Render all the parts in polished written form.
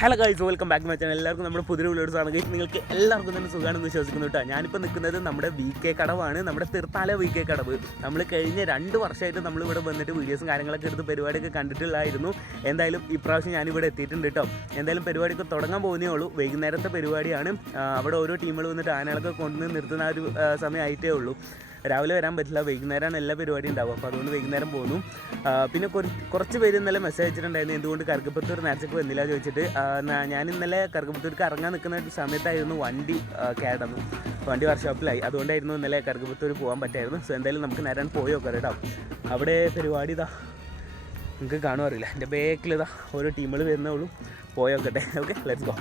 Hello guys, welcome back my channel. എല്ലാവർക്കും നമ്മുടെ പുതിയ വീഡിയോസാണ് ഗൈസ്. നിങ്ങൾക്ക് എല്ലാവർക്കും തന്നെ സുഖമാണെന്ന് വിശ്വസിക്കുന്നു കേട്ടോ. ഞാനിപ്പോൾ നിൽക്കുന്നത് നമ്മുടെ VK കടവാണ്, നമ്മുടെ തീർത്ഥാല VK കടവ്. നമ്മൾ കഴിഞ്ഞ 2 വർഷമായിട്ട് നമ്മളിവിടെ വന്നിട്ട് വീഡിയോസും കാര്യങ്ങളൊക്കെ എടുത്ത് പരിപാടിയൊക്കെ കണ്ടിട്ടുള്ളായിരുന്നു. എന്തായാലും ഇപ്രാവശ്യം ഞാനിവിടെ എത്തിയിട്ടുണ്ട് കേട്ടോ. എന്തായാലും പരിപാടിയൊക്കെ തുടങ്ങാൻ പോകുന്നേ ഉള്ളൂ. വൈകുന്നേരത്തെ പരിപാടിയാണ്. അവിടെ ഓരോ ടീമുകൾ വന്നിട്ട് ആനകളൊക്കെ കൊണ്ടുവന്ന് നിർത്തുന്ന ആ ഒരു സമയമായിട്ടേ ഉള്ളൂ. രാവിലെ വരാൻ പറ്റില്ല, വൈകുന്നേരമാണ് എല്ലാ പരിപാടിയും ഉണ്ടാവും. അപ്പോൾ അതുകൊണ്ട് വൈകുന്നേരം പോകുന്നു. പിന്നെ കുറച്ച് പേര് ഇന്നലെ മെസ്സേജ് അയച്ചിട്ടുണ്ടായിരുന്നു എന്തുകൊണ്ട് കറുകപ്പത്തൂർ നേരത്തേക്ക് വന്നില്ല ചോദിച്ചിട്ട്. ഞാൻ ഇന്നലെ കറുകപ്പത്തൂർക്ക് ഇറങ്ങാൻ നിൽക്കുന്ന സമയത്തായിരുന്നു വണ്ടി കേടന്നു, വണ്ടി വർക്ക്ഷോപ്പിലായി. അതുകൊണ്ടായിരുന്നു ഇന്നലെ കറുകപ്പത്തൂർ പോകാൻ പറ്റായിരുന്നു. സോ എന്തായാലും നമുക്ക് നേരെ പോയി നോക്കാം കേട്ടോ. അവിടെ പരിപാടി ഇതാ നിങ്ങൾക്ക് കാണുമറിയില്ല, എൻ്റെ ബാക്കിൽ ഇതാ ഓരോ ടീമുകൾ വരുന്നുള്ളൂ. പോയോക്കട്ടെ. Okay, let's go.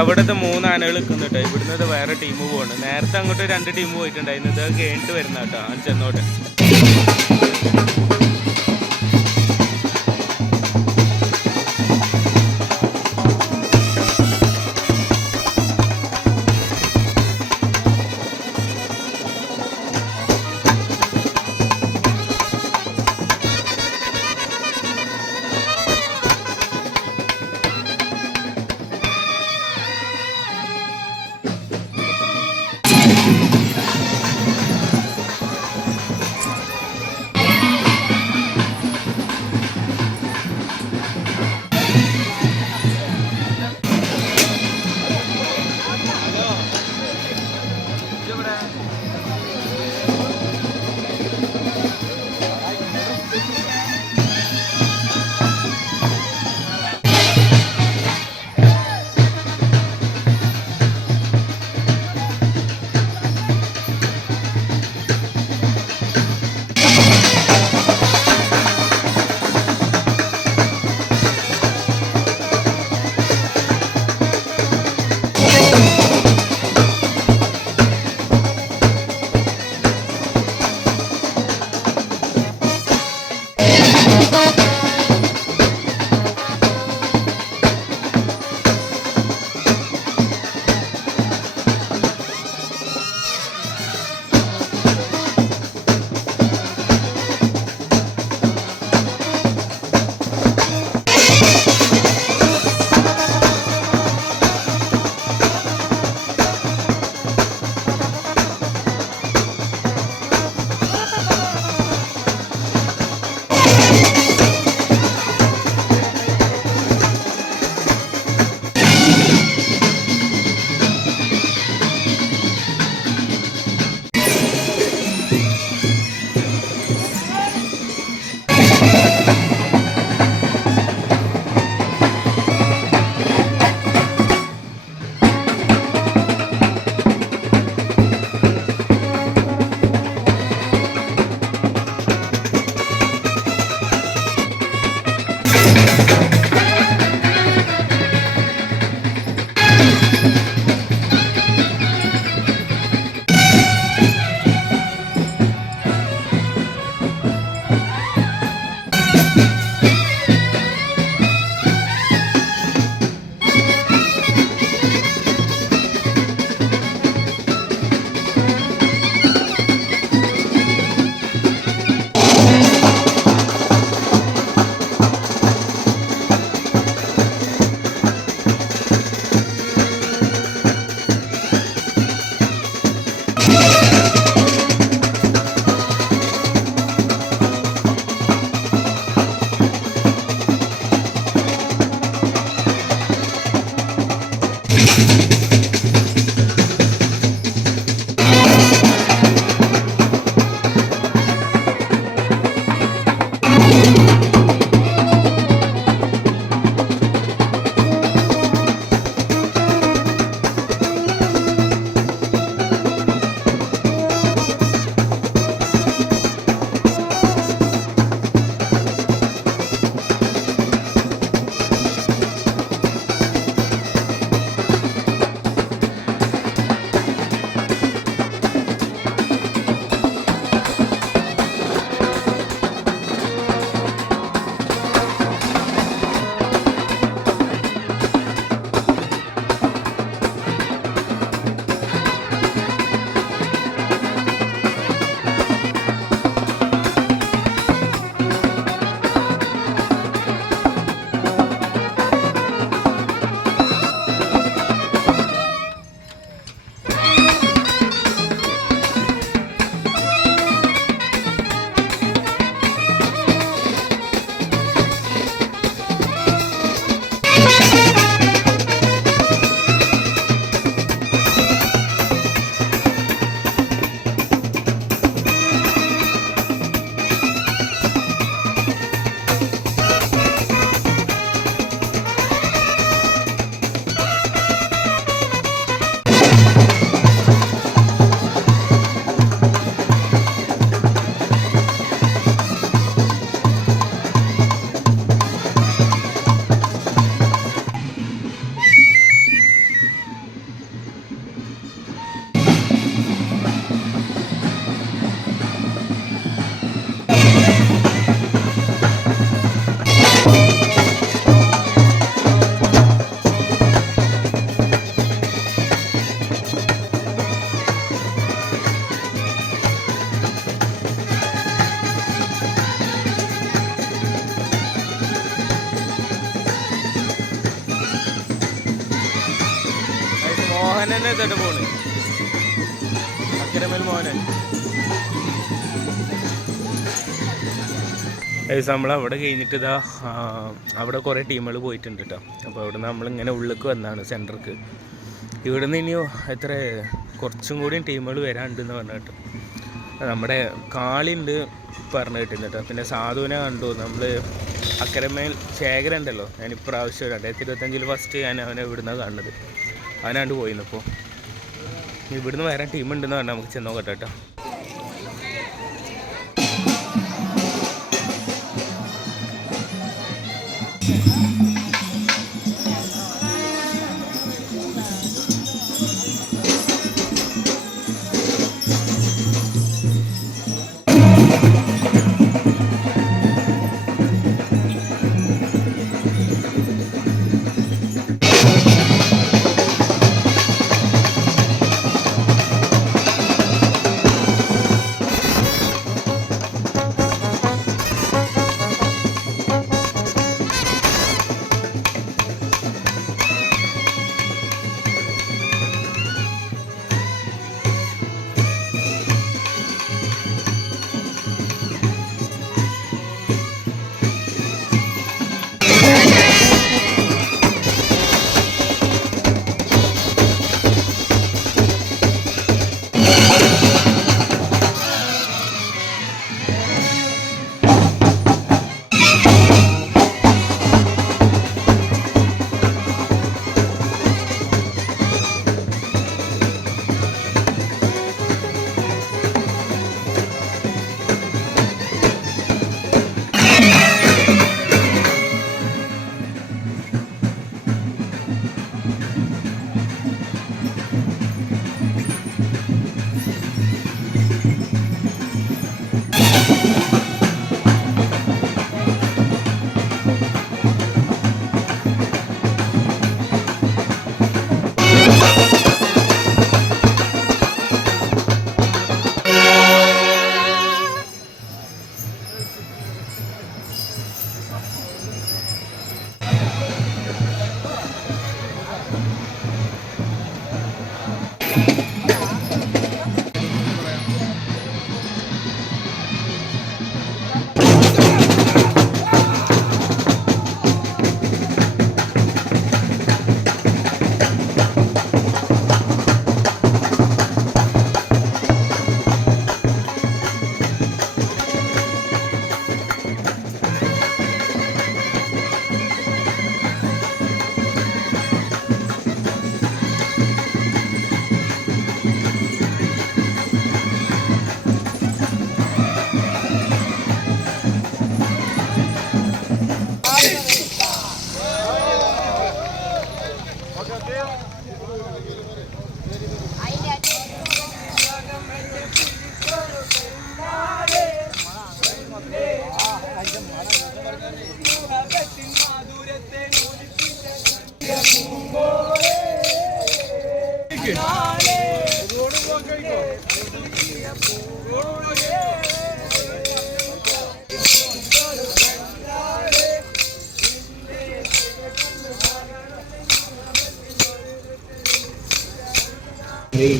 അവിടുത്തെ 3 ആനകൾ നിൽക്കുന്നു കേട്ടോ. ഇവിടുന്ന് വേറെ ടീം പോവാണ്. നേരത്തെ അങ്ങോട്ട് 2 ടീം പോയിട്ടുണ്ടായിരുന്നു. ഇത് കേട്ട് വരുന്ന കേട്ടോ. അവൻ ചെന്നോട്ടെ. തന്നെ ഇതോട്ട് പോണ് അക്കരമേൽ മോഹനൻ. നമ്മൾ അവിടെ കഴിഞ്ഞിട്ട് ഇതാ അവിടെ കുറേ ടീമുകൾ പോയിട്ടുണ്ട് കേട്ടോ. അപ്പോൾ അവിടെ നിന്ന് നമ്മളിങ്ങനെ ഉള്ളിലേക്ക് വന്നതാണ് സെൻറ്റർക്ക്. ഇവിടെ നിന്ന് ഇനിയോ എത്ര കുറച്ചും കൂടിയും ടീമുകൾ വരാനുണ്ടെന്ന് പറഞ്ഞു കേട്ടോ. നമ്മുടെ കാളിയുണ്ട് പറഞ്ഞു കിട്ടുന്നുണ്ട് കേട്ടോ. പിന്നെ സാധുവിനെ കണ്ടു. നമ്മൾ അക്കരമേൽ ശേഖരൻ ഉണ്ടല്ലോ, ഞാൻ ഇപ്രാവശ്യം 2025 ഫസ്റ്റ് ഞാൻ അവനെ ഇവിടുന്ന് കാണുന്നത്. അവനാണ്ട് പോയിരുന്നു. അപ്പോൾ ഇവിടുന്ന് വേറെ ടീമുണ്ടെന്ന് പറഞ്ഞാൽ നമുക്ക് ചെന്ന് നോക്കട്ടെ കേട്ടോ.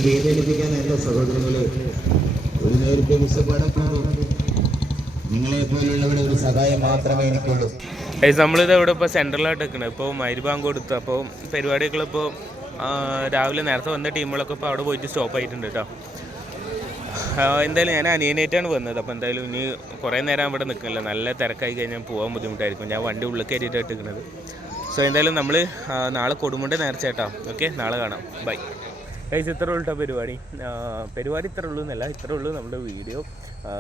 വേദനിപ്പിക്കാൻ എൻ്റെ സഹോദരങ്ങളെ ഒരു നേരത്തെ വിശപ്പാടൊക്കെ നിങ്ങളെ പോലുള്ളവരുടെ ഒരു സഹായം മാത്രമേ എനിക്കുള്ളൂ. നമ്മളിത് ഇവിടെ ഇപ്പോൾ സെൻട്രലായിട്ട് നിൽക്കുന്നത്. ഇപ്പോൾ മരുഭാഗം കൊടുത്തു. അപ്പോൾ പരിപാടികളിപ്പോൾ രാവിലെ നേരത്തെ വന്ന ടീമുകളൊക്കെ ഇപ്പോൾ അവിടെ പോയിട്ട് സ്റ്റോപ്പ് ആയിട്ടുണ്ട് കേട്ടോ. എന്തായാലും ഞാൻ അനിയനായിട്ടാണ് വന്നത്. അപ്പോൾ എന്തായാലും ഇനി കുറേ നേരം അവിടെ നിൽക്കുന്നില്ല. നല്ല തിരക്കായി കഴിഞ്ഞാൽ പോകാൻ ബുദ്ധിമുട്ടായിരിക്കും. ഞാൻ വണ്ടി ഉള്ളിൽ കയറിയിട്ടാണ് നിൽക്കുന്നത്. സോ എന്തായാലും നമ്മൾ നാളെ കൊടുമുണ്ട നേർച്ച കേട്ടോ. ഓക്കെ, നാളെ കാണാം. ബൈ. ഗൈസ്, ഇത്രേ ഉള്ളൂ പരിപാടി ഇത്രേ ഉള്ളൂ എന്നല്ല, ഇത്രേ ഉള്ളൂ നമ്മുടെ വീഡിയോ.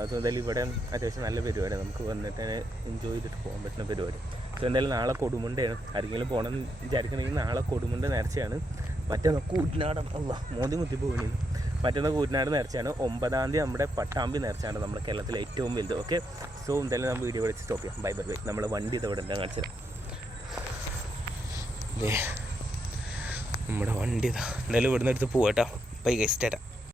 സോ എന്തായാലും ഇവിടെ അത്യാവശ്യം നല്ല പരിപാടിയാണ്. നമുക്ക് വന്നിട്ട് എൻജോയ് ചെയ്തിട്ട് പോകാൻ പറ്റുന്ന പരിപാടി. സോ എന്തായാലും നാളെ കൊടുമുണ്ടയാണ്. ആരെങ്കിലും പോകണം വിചാരിക്കണമെങ്കിൽ നാളെ കൊടുമുണ്ട നേർച്ചയാണ്. മറ്റന്നാൾ കൂറ്റനാട് മോദി മുത്തിപ്പോകുന്നു. മറ്റന്നാൾ കൂറ്റനാട് നേർച്ചയാണ്. 9-ാം തീയതി നമ്മുടെ പട്ടാമ്പി നേർച്ചയാണ്, നമ്മുടെ കേരളത്തിലെ ഏറ്റവും വലുത്. ഓക്കെ, സോ എന്തായാലും നമ്മൾ വീഡിയോ വിളിച്ച് സ്റ്റോപ്പ് ചെയ്യാം. Bye bye bye. നമ്മുടെ വണ്ടി ഇതവിടെ എന്താ കാണിച്ചത്. നമ്മുടെ വണ്ടി ഇതാ. എന്തായാലും ഇവിടുന്ന് എടുത്ത് പോവാട്ടോ. Bye guys, Tata.